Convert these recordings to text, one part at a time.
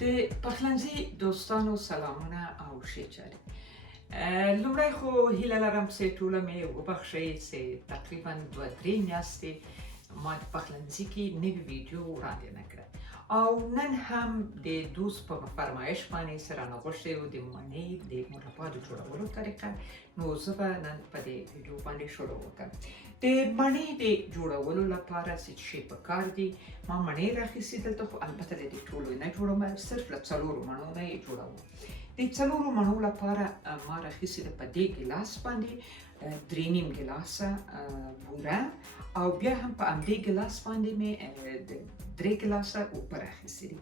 د پخلنځي دوستانو سلامونه او ښې چارې. لومړی خو هیله لرم چې ټوله مې وبخښئ چې تقریبا 2-3 میاشتې ما د پخلنځي کې نوې ویډیو وړاندې نه کړه او نن هم د دوست په فرمایش باندې سره راغوښتې و د مڼې د مربا د جوړولو طریقه. نو زه به نن په دې ویډیو باندې شروع وکړم. د مڼې د جوړولو لپاره څه شی پکار دي. ما مڼې راخیستې دلته، خو البته د دې ټولو نه جوړوم، صرف له 4 مڼو نه یې جوړوم. د 4 مڼو لپاره ما راخیستې ده په دې ګیلاس باندې 3.5 ګیلاسه بوره او بیا هم په همدې ګیلاس باندې مې 3 ګیلاسه اوبه راخیستې دي.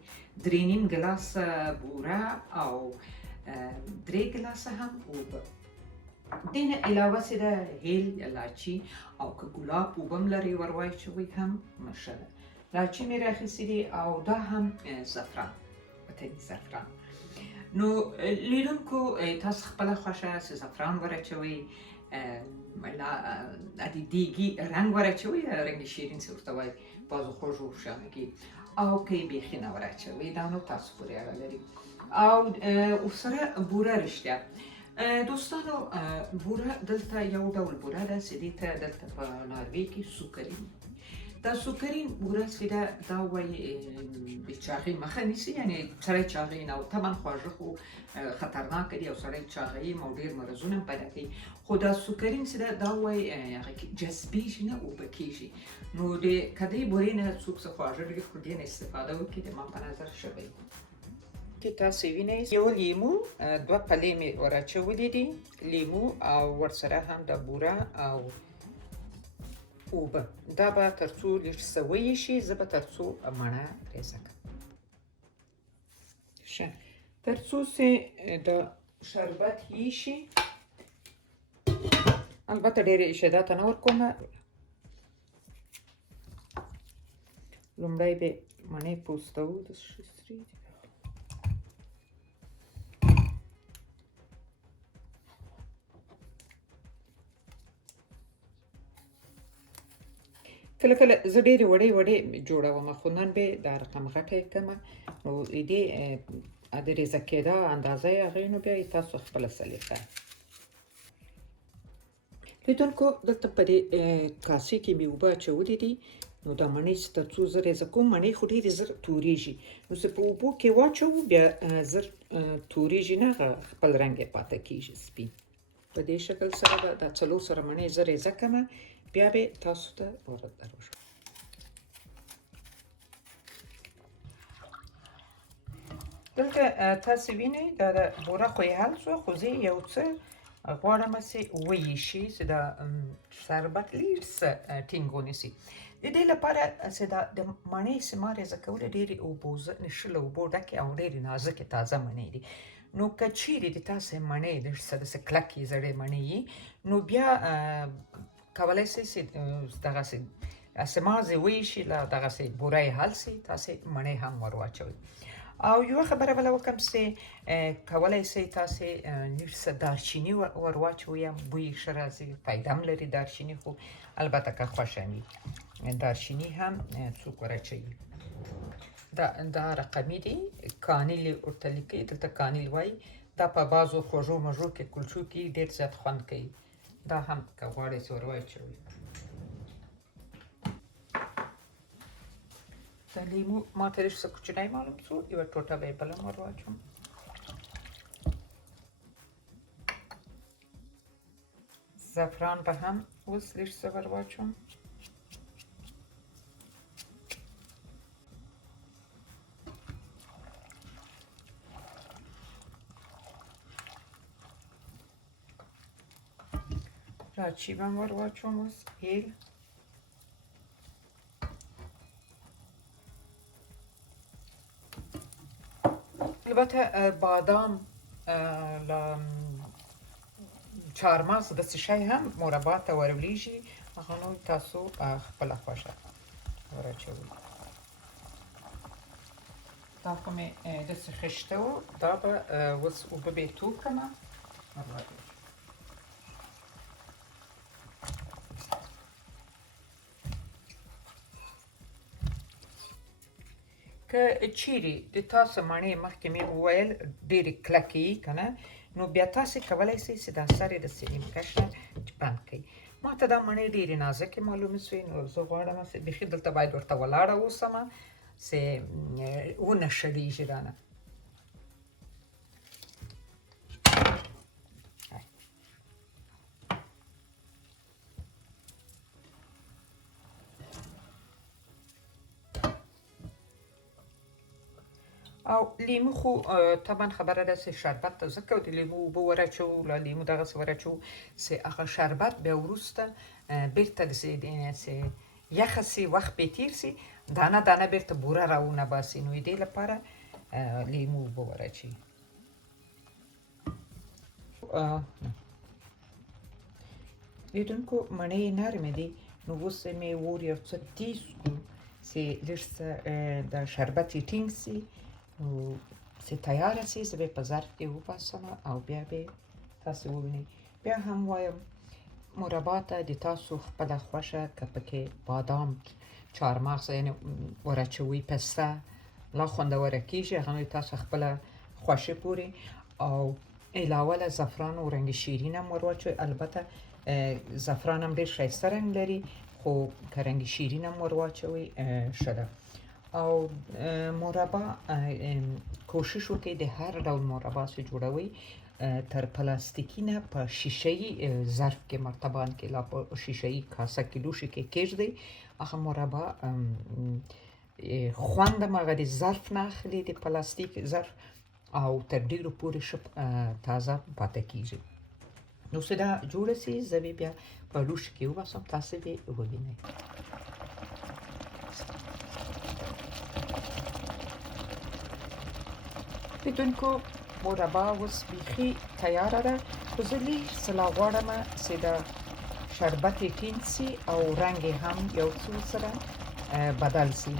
3.5 ګیلاسه بوره او 3 ګیلاسه هم اوبه. دې نه علاوه چې ده هیل، لاچي او که ګلاب اوبه هم لرئ ور واچوئ هم ښه ده. لاچي مې راخیستې دي او دا هم زعفران، وطني زعفران. نو لیدونکو تاسو خپله خوښه چې زعفران ور اچوئ، د دیګي رنګ ور اچوئ، رنګ شیرین چې ورته وایي بعضو خوږو شانګي، او که یې بیخي نه ور اچوئ، دا نو تاسو پورې اړه لري. او ورسره بوره رښتیا دوستانو، بوره دلته یو ډول بوره ده چې دې ته دلته په ناروې کې سوکرین. دا سوکرین بوره چې ده دا وایي د چاغۍ مخه نیسي، یعنې سړی چاغۍ نه، او طبعا خواږه خو خطرناکه دي او سړی چاغوي او ډېر مرضونه هم پیدا کوي. خو دا سوکرین چې ده دا وایي هغه کې جذبېږي نه، اوبه کېږي. نو که دې بورې نه څوک څه خواږه ډېر خو دې نه استفاده وکړي، د ما په نظر ښه به وي. کې تاسو وینئ یو لیمو، 2 پلې مې ور اچولې دي، لیمو او ورسره هم د بوره او اوبه. دا به تر څو لږ څه ویشي، زه به تر څو مڼه ریزه کړم. ښه، تر څو چې د شربت یشي، البته ډېرې ایشېداته نه ورکوم. لومړی به مڼې پوستوو. کله کله زه ډېرې وړې وړې جوړوم، خو نن به دا رقم غټه یې کړمه. نو دې د ریزه کېدا اندازه یې هغې نو بیا یې تاسو خپله سلیقه. لیدونکو دلته په دې کاسې کې مې اوبه اچولې دي. نو دا مڼې چې تر څو زه ریزه کوم، مڼې خو ډېرې زر تورېږي، نو چې په اوبو کې واچوو بیا زر تورېږي نه، خپل رنګ یې پاته کېږي سپین. په دې شکل سره به دا 4 سره مڼې زه ریزه کړمه، بیا به تاسو ته دروښم. دلته تاسو وینئ دا د بوره خو یې حل شوه، خو زه یو څه غواړم چې ویشي، چې دا شربت لږ څه ټینګ ونیسي. د دې لپاره چې دا د مڼې چې ما ریزه کولې ډېرې اوبو، ښه له اوبو ډکې او ډېرې نازکې تازه مڼې دي. نو که چیرې د تاسې مڼې لږ څه داسې کلکې زړې مڼې وي، نو بیا کولی شئ چې دغسې اسمازې ویشي، له دغسې بوره یې حل شي، تاسې مڼې هم ور واچوئ. او یوه خبره بله وکړم چې کولی شئ تاسې لږ څه دارچیني ور واچوئ، هم بوی ښه راځي، فایده هم لري دارچیني، خو البته که خوښه وي دارچیني هم څوک ور اچوي. دا رقمي دي، کانیل ورته لیکي، دلته کانیل وایي. دا په بعضو خوږو مږو کې کلچو کې ډېر زیات خوند کوي. دا هم که غواړئ چې ور واچوئ. دا لیمو ماته لږ څه کوچنی معلوم شو، یوه ټوټه به یې بله هم ور واچوم. زعفران به هم اوس لږ څه ور واچوم. لاچي به هم ور واچوم اوس، هیل. البته بادام، چهارمغز، داسې شی هم مربا ته ورولېږي، هغه نو تاسو خپله خوښه ور اچوئ. دا خو مې داسې خیشته و، دا به اوس اوبه به یې توی کړمه. که که چیرې د تاسو مڼې مخکې مې وویل ډېرې کلکې که نه نو بیا تاسې کولی شئ چې دا سر یې داسې نیمکش نه بند کړئ. ما ته دا مڼې ډېرې نازکې معلومې شوې نو زه غواړم چې بیخي دلته باید ورته ولاړه اوسم چې ونه شړېږي رانه. او لیمو خو طبعا خبره ده چې شربت ته ځکه د لیمو اوبه ورچو له لیمو دغسې ورچو چې هغه شربت بیا وروسته بیرته چې یخه سي وخت پې تېر سي دانه دانه بیرته بوره راونه باسي نو دې لپاره لیمو اوبه ورچي. لیدونکو مڼې نرمې دي نو اوس مې اور یو څه تیز کړو چې لږ څه د شربت یې ټینګ سي نو چې تیاره سي زه به په ظرف کې وباسم او بیا به تاسې ووینئ. بیا هم وایم مربا ته د تاسو خپله خوښه که پکې بادام چهارمغز یعنې ورچوئ پسته لا خوندوره کېږي هغه نو تاسو خپله خوښې پورې او علاوه له زعفران او رنګ شیرین هم ور واچوئ. البته زعفران هم ډېر ښایسته رنګ لري خو که رنګ شیرین هم ور واچوئ ښه ده. او مربا کوشش وکړئ د هر ډول مربا چې جوړوئ تر پلاستیکي نه په شیشه‌ای ظرف کې مرتبان کې لا په شیشه‌ای کاسه کې لوښي کې کېږدئ. هغه مربا خوند هم هغه د ظرف نه اخلي د پلاستیک ظرف او تر ډېرو پورې ښه تازه پاتې کېږي. نو چې دا جوړه سي زه به بیا په لوښي کې وباسم تاسې به ووینئ. لیدونکو مربا اوس بیخي تیاره ده خو زه لږ څه لا غواړم چې د شربت یې ټینګ سي او رنګ یې هم یو څه سره بدل سي.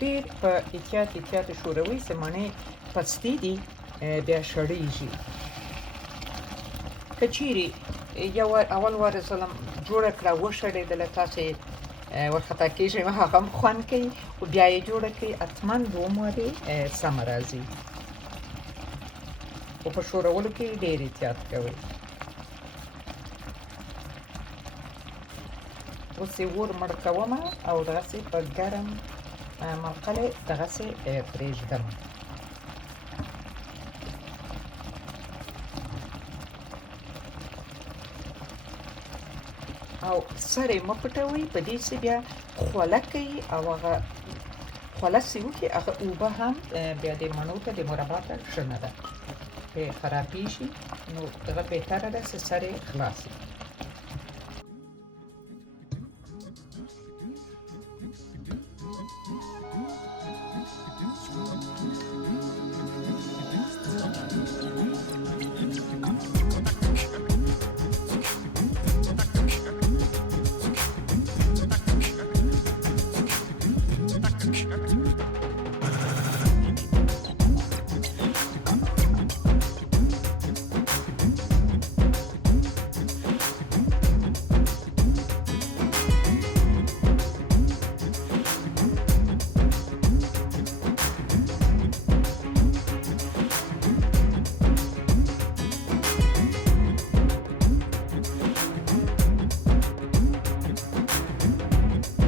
ډېر په احتیاط احتیاط ښوروئ چې مڼې پستې دي بیا شړېږي. که چیرې یو اول وار ظلم جوړه کړه وشړېدله تاسې ورخطا کېږئ هغه هم خوند کوي خو بیا یې جوړه کړئ حتما دوم وارې سمه راځي خو په ښورولو کې ډېر احتیاط کوئ. اوس یې اور مړ کوم او دغسې په ګرم منقل دغسې پرېږدم. او سر یې مه پټوئ په دې چې بیا خوله کوي او هغه خوله چې وکړي هغه اوبه هم بیا د مڼو ته د مربا ته ښه نه ده پرې خرابېږي نو دغه بهتره ده چې سر یې خلاص وي.